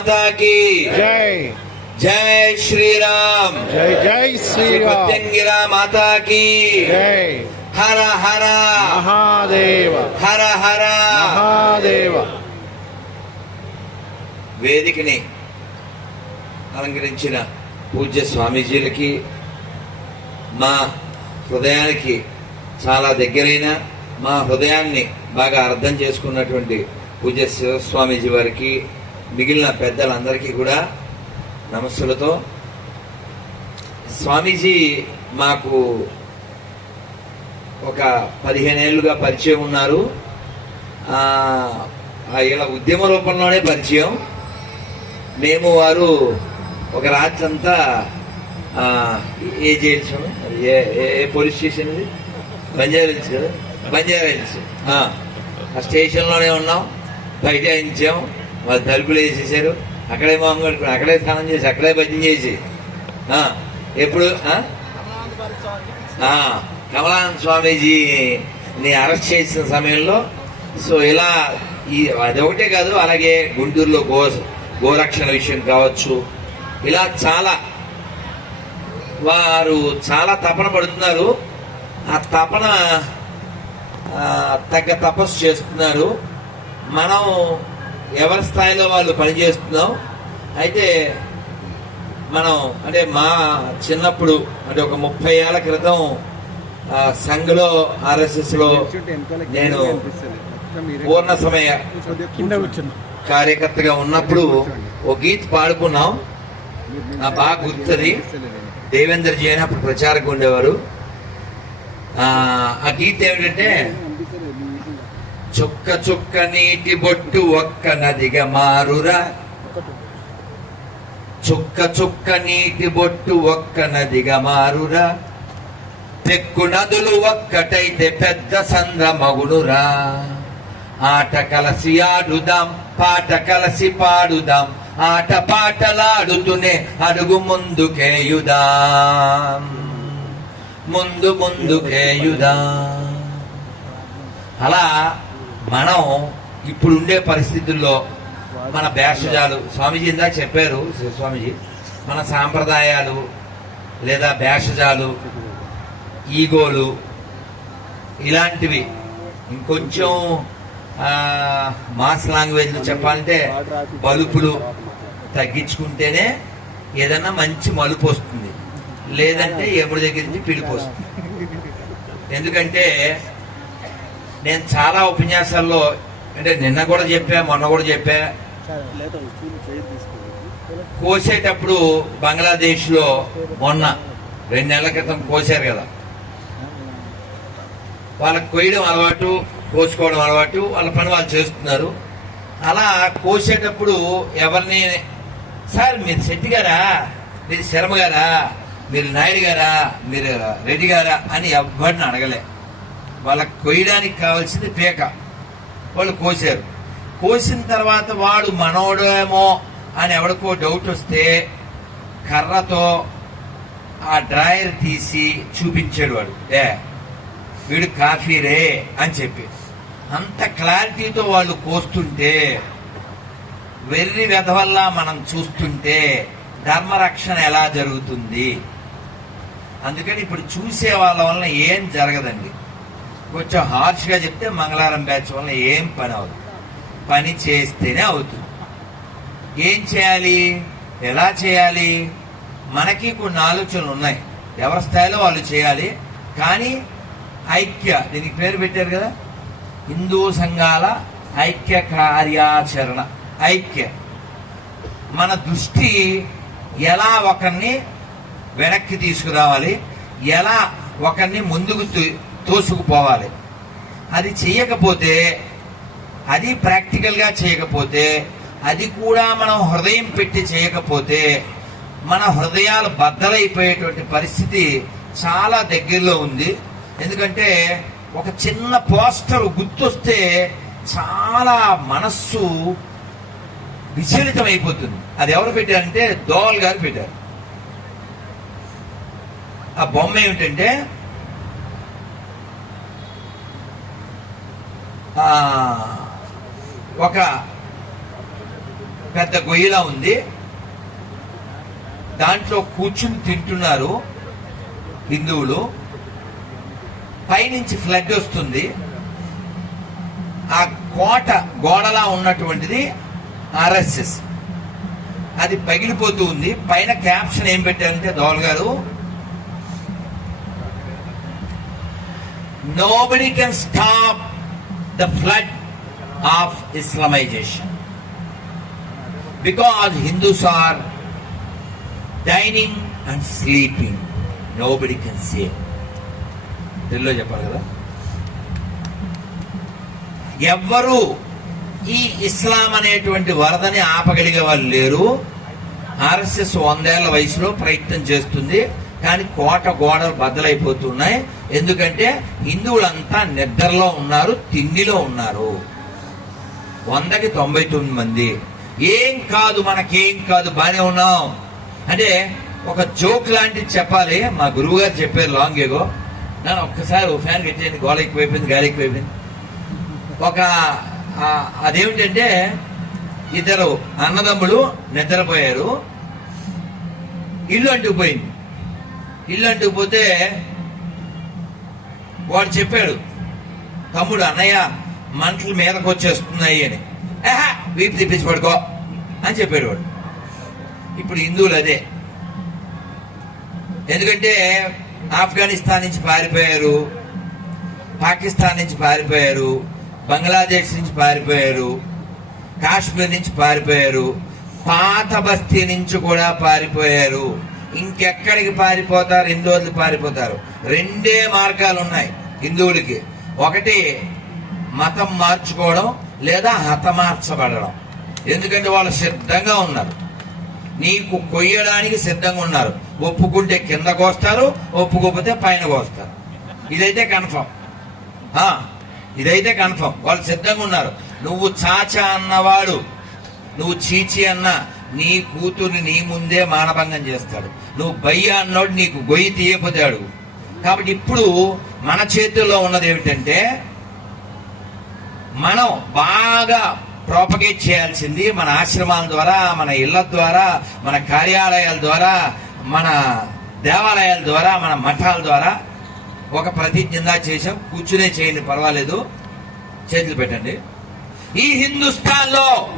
మాతాకి. జై. జై శ్రీరామ్. జై జై శ్రీరామ్. జై. హర హర. మహాదేవ. హర హర. మహాదేవ. వేదికని అలంకరించిన పూజ్య స్వామీజీలకి మా హృదయానికి చాలా దగ్గరైన మా హృదయాన్ని బాగా అర్థం చేసుకున్నటువంటి పూజ్య శివస్వామీజీ వారికి మిగిలిన పెద్దలందరికీ కూడా నమస్సులతో. స్వామీజీ మాకు ఒక పదిహేనేళ్ళుగా పరిచయం ఉన్నారు. ఆ, ఇలా ఉద్యమ రూపంలోనే పరిచయం. మేము వారు ఒక రాత్రి అంతా ఏ జైల్స్ ఏ ఏ ఏ పోలీస్ స్టేషన్ ఇది? బంజారా హిల్స్ కదా? బంజారా హిల్స్. ఆ, ఆ స్టేషన్లోనే ఉన్నాం. బయట ఇచ్చాం వాళ్ళు తలుపులు వేసేసారు. అక్కడే మొహం కట్టుకుని అక్కడే స్నానం చేసి అక్కడే భజన చేసి. ఎప్పుడు? కమలానంద స్వామీజీని అరెస్ట్ చేసిన సమయంలో సో ఇలా ఈ అది ఒకటే కాదు అలాగే గుంటూరులో గో గోరక్షణ విషయం కావచ్చు. ఇలా చాలా వారు చాలా తపన పడుతున్నారు. ఆ తపన తగ్గ తపస్సు చేస్తున్నారు. మనం ఎవరి స్థాయిలో వాళ్ళు పనిచేస్తున్నాం అయితే మనం అంటే మా చిన్నప్పుడు అంటే ఒక ముప్పై ఏళ్ళ క్రితం ఆ, సంఘలో ఆర్ఎస్ఎస్లో నేను పూర్ణ సమయ కార్యకర్తగా ఉన్నప్పుడు ఓ గీత్ పాడుకున్నాం. నా బాగా గుర్తుంది. దేవేంద్ర జీ అని అప్పుడు ప్రచారకు ఉండేవారు ఆ ఆ గీత్ ఏమిటంటే చుక్క చుక్క నీటి బొట్టు ఒక్క నదిగా మారురా. చుక్క చుక్క నీటి బొట్టు ఒక్క నదిగా మారురా. తెక్కు నదులు ఒక్కటైతే పెద్ద సంద్ర మగుడురా ఆట కలసి ఆడుదాం పాట కలసి పాడుదాం ఆట పాటలాడుతూనే అడుగు ముందుకేయుదాం. ముందు ముందుకేయుదాం. అలా మనం ఇప్పుడుండే పరిస్థితుల్లో మన భేషజాలు స్వామీజీ ఇందాక చెప్పారు స్వామీజీ మన సాంప్రదాయాలు లేదా భేషజాలు ఈగోలు ఇలాంటివి ఇంకొంచెం మాస్ లాంగ్వేజ్ చెప్పాలంటే బలుపులు తగ్గించుకుంటేనే ఏదన్నా మంచి మలుపు వస్తుంది. లేదంటే ఎముడి దగ్గర నుంచి పిలుపు వస్తుంది. ఎందుకంటే నేను చాలా ఉపన్యాసాల్లో అంటే నిన్న కూడా చెప్పా మొన్న కూడా చెప్పా. కోసేటప్పుడు బంగ్లాదేశ్లో మొన్న రెండు నెలల క్రితం కోసారు కదా. వాళ్ళకి కొయ్యడం అలవాటు కోసుకోవడం అలవాటు వాళ్ళ పని వాళ్ళు చేస్తున్నారు. అలా కోసేటప్పుడు ఎవరిని సార్ మీరు శెట్టి గారా? మీరు శర్మ గారా? మీరు నాయుడు గారా? మీరు రెడ్డి గారా? అని ఎవరిని అడగలే. వాళ్ళకి కొయ్యడానికి కావాల్సింది పీక. వాళ్ళు కోసారు. కోసిన తర్వాత వాడు మనోడేమో అని ఎవడికో డౌట్ వస్తే కర్రతో ఆ డ్రాయర్ తీసి చూపించాడు వాడు. ఏ వీడు కాఫీ రే అని చెప్పి. అంత క్లారిటీతో వాళ్ళు కోస్తుంటే వెర్రి వెధవల్లా మనం చూస్తుంటే ధర్మరక్షణ ఎలా జరుగుతుంది? అందుకని ఇప్పుడు చూసే వాళ్ళ వలన ఏం జరగదండి. కొంచెం హార్ష్గా చెప్తే మంగళవారం బ్యాచ్ వల్ల ఏం పని అవ్వదు. పని చేస్తేనే అవుతుంది. ఏం చేయాలి? ఎలా చేయాలి? మనకి కొన్ని ఆలోచనలు ఉన్నాయి. ఎవరి స్థాయిలో వాళ్ళు చేయాలి? కానీ ఐక్య దీనికి పేరు పెట్టారు కదా? హిందూ సంఘాల ఐక్య కార్యాచరణ. ఐక్య. మన దృష్టి ఎలా ఒకరిని వెనక్కి తీసుకురావాలి? ఎలా ఒకరిని ముందుకు తోసుకుపోవాలి. అది చేయకపోతే అది ప్రాక్టికల్గా చేయకపోతే అది కూడా మనం హృదయం పెట్టి చేయకపోతే మన హృదయాలు బద్దలైపోయేటువంటి పరిస్థితి చాలా దగ్గరలో ఉంది. ఎందుకంటే ఒక చిన్న పోస్టర్ గుర్తొస్తే చాలా మనస్సు విచలితం అయిపోతుంది అది ఎవరు పెట్టారంటే దోవల్ గారు పెట్టారు. ఆ బొమ్మ ఏమిటంటే ఒక పెద్ద గొయ్యిలా ఉంది. దాంట్లో కూర్చుని తింటున్నారు హిందువులు. పైనుంచి ఫ్లడ్ వస్తుంది. ఆ కోట గోడలా ఉన్నటువంటిది ఆర్ఎస్ఎస్. అది పగిలిపోతూ ఉంది. పైన క్యాప్షన్ ఏం పెట్టారంటే దోల్ గారు nobody can stop the flood of Islamization because Hindus are dining and sleeping Nobody can save తెలుగులో చెప్పాలి కదా ఎవ్వరు ఈ ఇస్లాం అనేటువంటి వరదని ఆపగలిగే వాళ్ళు లేరు. ఆర్ఎస్ఎస్ వందేళ్ళ వయసులో ప్రయత్నం చేస్తుంది. కానీ కోట గోడలు బద్దలైపోతున్నాయి. ఎందుకంటే హిందువులంతా నిద్రలో ఉన్నారు తిండిలో ఉన్నారు. వందకి తొంభై తొమ్మిది మంది. ఏం కాదు మనకేం కాదు బాగానే ఉన్నాం. అంటే ఒక జోక్ లాంటిది చెప్పాలి. మా గురువు గారు చెప్పారు లాంగ్ ఏగో నన్ను ఒక్కసారి ఫ్యాన్ కట్టేయండి గోడ ఎక్కువైపోయింది గాలి ఎక్కువైపోయింది. ఒక అదేమిటంటే ఇద్దరు అన్నదమ్ములు నిద్రపోయారు. ఇల్లు అంటుకుపోయింది. ఇల్లు అంటూ పోతే వాడు చెప్పాడు తమ్ముడు అన్నయ్య మంటలు మీదకు వచ్చేస్తున్నాయి అని. "ఆహా, వీపు తిప్పించి పడుకో అని చెప్పాడు వాడు. ఇప్పుడు హిందువులు అదే. ఎందుకంటే ఆఫ్ఘనిస్తాన్ నుంచి పారిపోయారు పాకిస్తాన్ నుంచి పారిపోయారు బంగ్లాదేశ్ నుంచి పారిపోయారు కాశ్మీర్ నుంచి పారిపోయారు పాత బస్తీ నుంచి కూడా పారిపోయారు. ఇంకెక్కడికి పారిపోతారు? ఎన్ని రోజులు పారిపోతారు. రెండే మార్గాలు ఉన్నాయి హిందువులకి. ఒకటి మతం మార్చుకోవడం లేదా హతమార్చబడడం. ఎందుకంటే వాళ్ళు సిద్ధంగా ఉన్నారు. నీకు కొయ్యడానికి సిద్ధంగా ఉన్నారు. ఒప్పుకుంటే కింద కోస్తారు ఒప్పుకోకపోతే పైన కోస్తారు ఇదైతే కన్ఫర్మ్. ఇదైతే కన్ఫర్మ్. వాళ్ళు సిద్ధంగా ఉన్నారు. నువ్వు చాచా అన్నవాడు. నువ్వు చీచి అన్న నీ కూతుర్ని నీ ముందే మానభంగం చేస్తాడు. నువ్వు బయ్య అన్నోడు నీకు గొయ్యి తీయపోతాడు. కాబట్టి ఇప్పుడు మన చేతుల్లో ఉన్నది ఏమిటంటే మనం బాగా ప్రాపగేట్ చేయాల్సింది మన ఆశ్రమాల ద్వారా మన ఇళ్ళ ద్వారా మన కార్యాలయాల ద్వారా మన దేవాలయాల ద్వారా మన మఠాల ద్వారా ఒక ప్రతిజ్ఞందా చేసాం కూర్చునే చేయండి పర్వాలేదు. చేతులు పెట్టండి. ఈ హిందుస్థాన్లో